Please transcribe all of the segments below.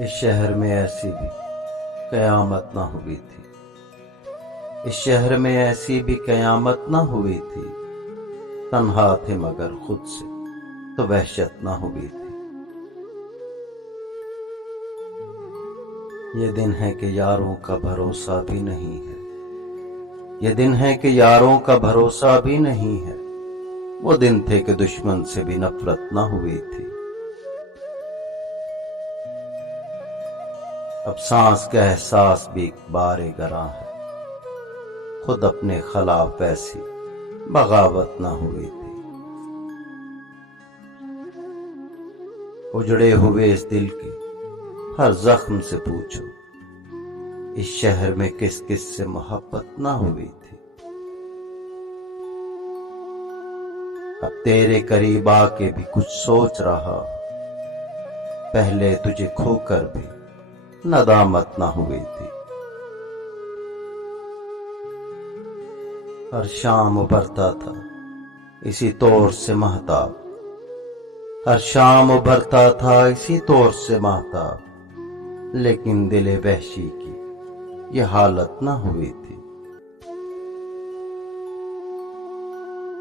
इस शहर में ऐसी भी कयामत न हुई थी। इस शहर में ऐसी भी कयामत न हुई थी। तन्हा थे मगर खुद से तो वहशत न हुई थी। ये दिन है कि यारों का भरोसा भी नहीं है। ये दिन है कि यारों का भरोसा भी नहीं है। वो दिन थे कि दुश्मन से भी नफरत न हुई थी। अब सांस का एहसास भी एक बारे गरा है। खुद अपने खिलाफ ऐसी बगावत न हुई थी। उजड़े हुए इस दिल के हर जख्म से पूछो, इस शहर में किस किस से मोहब्बत न हुई थी। अब तेरे करीब आके भी कुछ सोच रहा हूं, पहले तुझे खोकर भी नदामत न हुई थी। हर शाम उभरता था इसी तौर से महताब। हर शाम उभरता था इसी तौर से महताब। लेकिन दिले वहशी की ये हालत न हुई थी।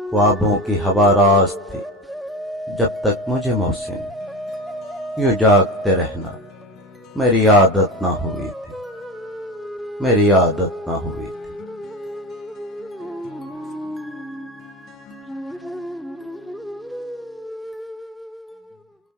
ख्वाबों की हवा राज थी जब तक मुझे मोहसिन यूं जागते रहना मेरी आदत ना हुई थी। मेरी आदत ना हुई थी।